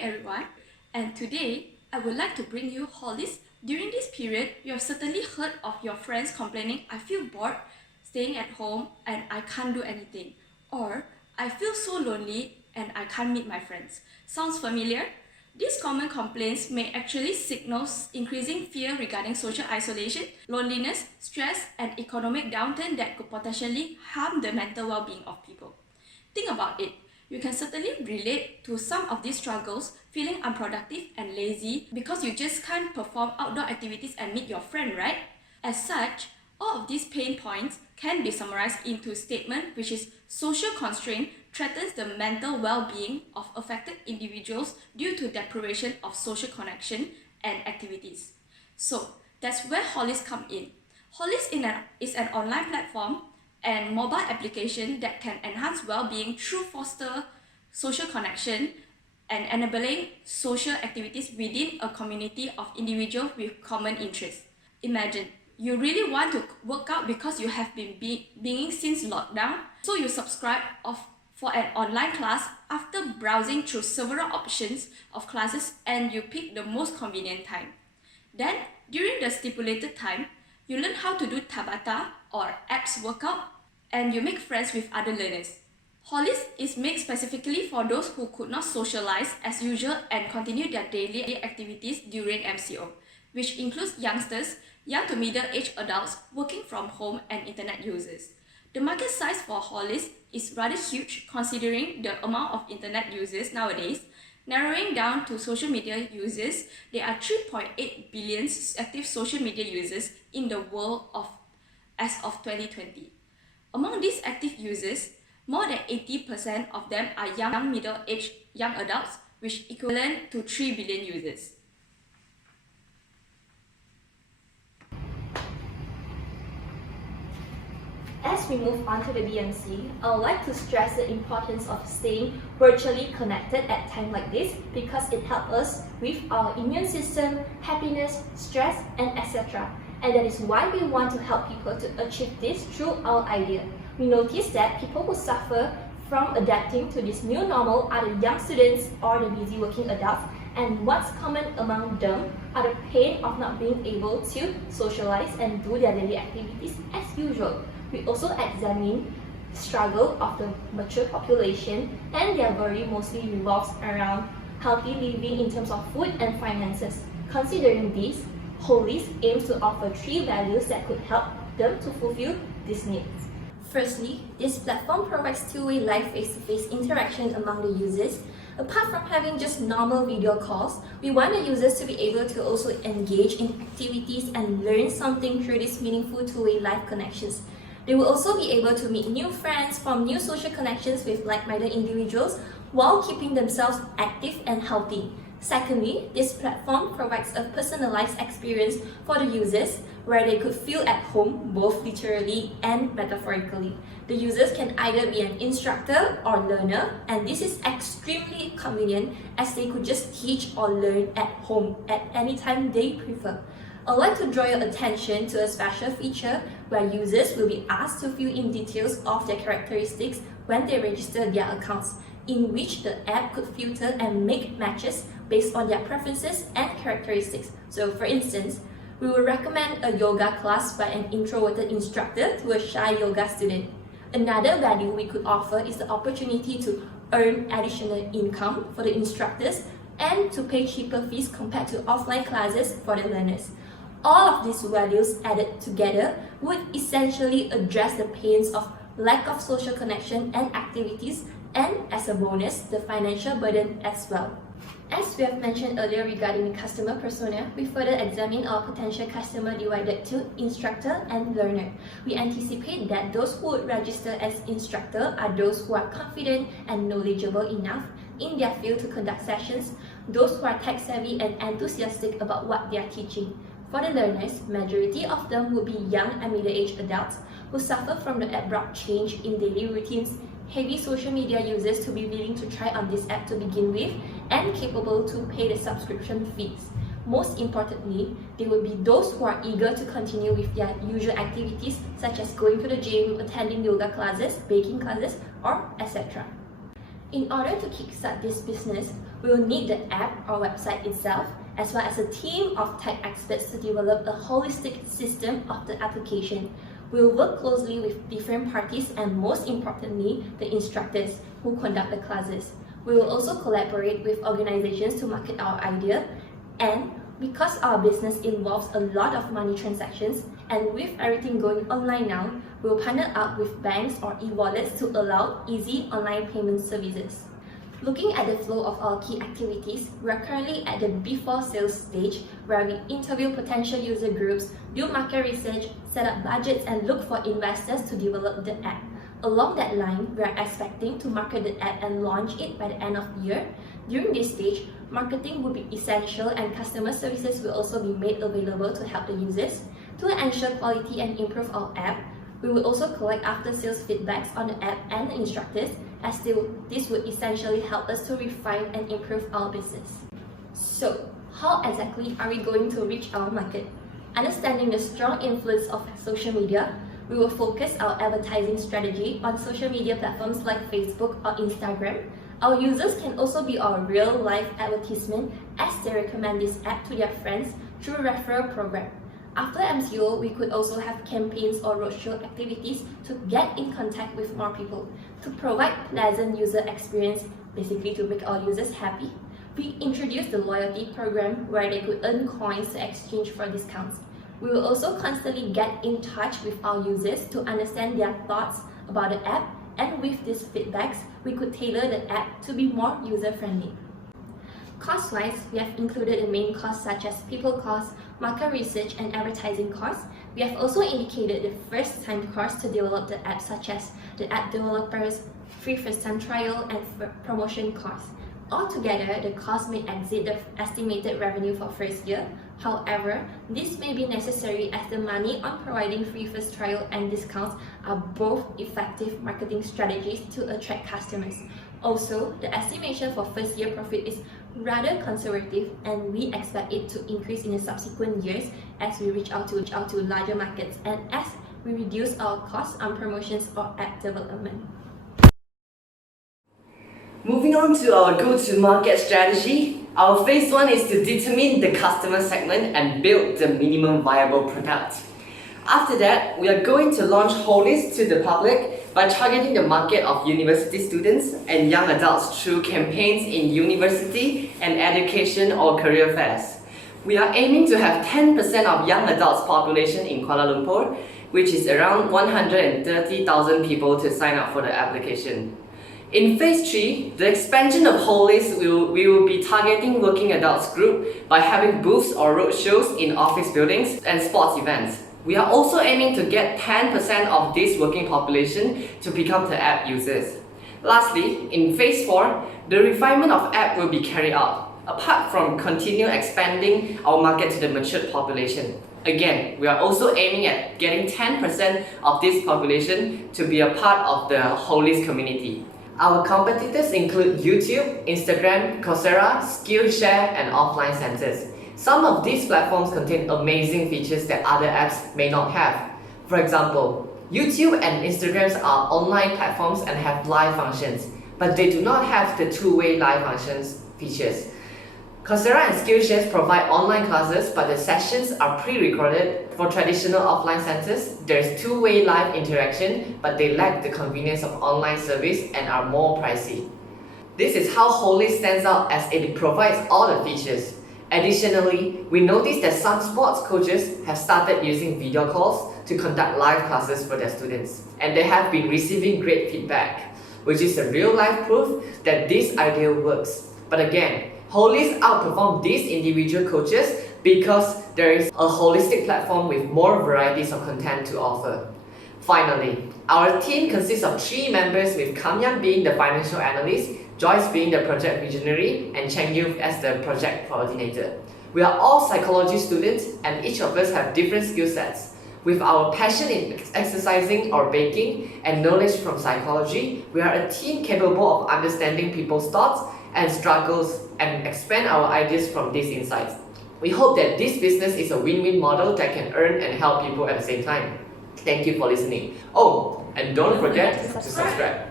everyone, and today I would like to bring you HoList. During this period, you have certainly heard of your friends complaining, I feel bored staying at home and I can't do anything, or I feel so lonely and I can't meet my friends. Sounds familiar? These common complaints may actually signal increasing fear regarding social isolation, loneliness, stress, and economic downturn that could potentially harm the mental well-being of people. Think about it. You can certainly relate to some of these struggles, feeling unproductive and lazy because you just can't perform outdoor activities and meet your friend, right? As such, all of these pain points can be summarized into a statement which is social constraint threatens the mental well-being of affected individuals due to deprivation of social connection and activities. So that's where HoList come in. HoList is an online platform and mobile application that can enhance well-being through foster social connection and enabling social activities within a community of individuals with common interests. Imagine, you really want to work out because you have been being since lockdown, so you subscribe for an online class after browsing through several options of classes and you pick the most convenient time. Then, during the stipulated time, you learn how to do Tabata or abs workout and you make friends with other learners. HoList is made specifically for those who could not socialize as usual and continue their daily activities during MCO, which includes youngsters, young to middle-aged adults working from home and internet users. The market size for HoList is rather huge considering the amount of internet users nowadays. Narrowing down to social media users, there are 3.8 billion active social media users in the world as of 2020. Among these active users, more than 80% of them are young middle-aged young adults, which equivalent to 3 billion users. As we move on to the BMC, I would like to stress the importance of staying virtually connected at times like this because it helps us with our immune system, happiness, stress, and etc. And that is why we want to help people to achieve this through our idea. We notice that people who suffer from adapting to this new normal are the young students or the busy working adults, and what's common among them are the pain of not being able to socialize and do their daily activities as usual. We also examine the struggle of the mature population, and their worry mostly revolves around healthy living in terms of food and finances. Considering this, HoList aims to offer 3 values that could help them to fulfill these needs. Firstly, this platform provides two-way live face-to-face interaction among the users. Apart from having just normal video calls, we want the users to be able to also engage in activities and learn something through these meaningful two-way live connections. They will also be able to meet new friends, form new social connections with like-minded individuals while keeping themselves active and healthy. Secondly, this platform provides a personalized experience for the users where they could feel at home both literally and metaphorically. The users can either be an instructor or learner, and this is extremely convenient as they could just teach or learn at home at any time they prefer. I'd like to draw your attention to a special feature where users will be asked to fill in details of their characteristics when they register their accounts, in which the app could filter and make matches based on their preferences and characteristics. So for instance, we will recommend a yoga class by an introverted instructor to a shy yoga student. Another value we could offer is the opportunity to earn additional income for the instructors and to pay cheaper fees compared to offline classes for the learners. All of these values added together would essentially address the pains of lack of social connection and activities, and as a bonus, the financial burden as well. As we have mentioned earlier regarding the customer persona, we further examine our potential customer divided to instructor and learner. We anticipate that those who would register as instructor are those who are confident and knowledgeable enough in their field to conduct sessions, those who are tech-savvy and enthusiastic about what they are teaching. For the learners, majority of them will be young and middle-aged adults who suffer from the abrupt change in daily routines, heavy social media users to be willing to try on this app to begin with, and capable to pay the subscription fees. Most importantly, they will be those who are eager to continue with their usual activities such as going to the gym, attending yoga classes, baking classes, or etc. In order to kickstart this business, we will need the app or website itself, as well as a team of tech experts to develop a holistic system of the application. We will work closely with different parties and most importantly, the instructors who conduct the classes. We will also collaborate with organizations to market our idea, and because our business involves a lot of money transactions, and with everything going online now, we will partner up with banks or e-wallets to allow easy online payment services. Looking at the flow of our key activities, we are currently at the before sales stage where we interview potential user groups, do market research, set up budgets, and look for investors to develop the app. Along that line, we are expecting to market the app and launch it by the end of the year. During this stage, marketing will be essential and customer services will also be made available to help the users. To ensure quality and improve our app, we will also collect after-sales feedbacks on the app and the instructors, as this would essentially help us to refine and improve our business. So, how exactly are we going to reach our market? Understanding the strong influence of social media, we will focus our advertising strategy on social media platforms like Facebook or Instagram. Our users can also be our real-life advertisement as they recommend this app to their friends through referral program. After MCO, we could also have campaigns or roadshow activities to get in contact with more people, to provide pleasant user experience, basically to make our users happy. We introduced the loyalty program where they could earn coins to exchange for discounts. We will also constantly get in touch with our users to understand their thoughts about the app, and with these feedbacks, we could tailor the app to be more user-friendly. Cost-wise, we have included the main costs such as people costs, market research, and advertising costs. We have also indicated the first-time costs to develop the app, such as the app developers, free first-time trial, and promotion costs. Altogether, the cost may exceed the estimated revenue for first year. However, this may be necessary as the money on providing free first trial and discounts are both effective marketing strategies to attract customers. Also, the estimation for first year profit is rather conservative, and we expect it to increase in the subsequent years as we reach out to larger markets and as we reduce our costs on promotions or app development. Moving on to our go-to-market strategy, our phase 1 is to determine the customer segment and build the minimum viable product. After that, we are going to launch HoList to the public by targeting the market of university students and young adults through campaigns in university and education or career fairs. We are aiming to have 10% of young adults population in Kuala Lumpur, which is around 130,000 people to sign up for the application. In phase 3, the expansion of HoList we will be targeting working adults group by having booths or roadshows in office buildings and sports events. We are also aiming to get 10% of this working population to become the app users. Lastly, in phase 4, the refinement of app will be carried out, apart from continue expanding our market to the matured population. Again, we are also aiming at getting 10% of this population to be a part of the HoList community. Our competitors include YouTube, Instagram, Coursera, Skillshare, and offline centers. Some of these platforms contain amazing features that other apps may not have. For example, YouTube and Instagram are online platforms and have live functions, but they do not have the two-way live functions features. Coursera and Skillshare provide online classes, but the sessions are pre-recorded. For traditional offline centers, there is two-way live interaction, but they lack the convenience of online service and are more pricey. This is how HoList stands out, as it provides all the features. Additionally, we noticed that some sports coaches have started using video calls to conduct live classes for their students, and they have been receiving great feedback, which is a real-life proof that this idea works. But again, HoList outperforms these individual coaches because there is a holistic platform with more varieties of content to offer. Finally, our team consists of 3 members, with Kamyan being the financial analyst, Joyce being the project visionary, and Cheng Yu as the project coordinator. We are all psychology students, and each of us have different skill sets. With our passion in exercising or baking and knowledge from psychology, we are a team capable of understanding people's thoughts and struggles and expand our ideas from these insights. We hope that this business is a win-win model that can earn and help people at the same time. Thank you for listening. Oh, and don't forget to subscribe.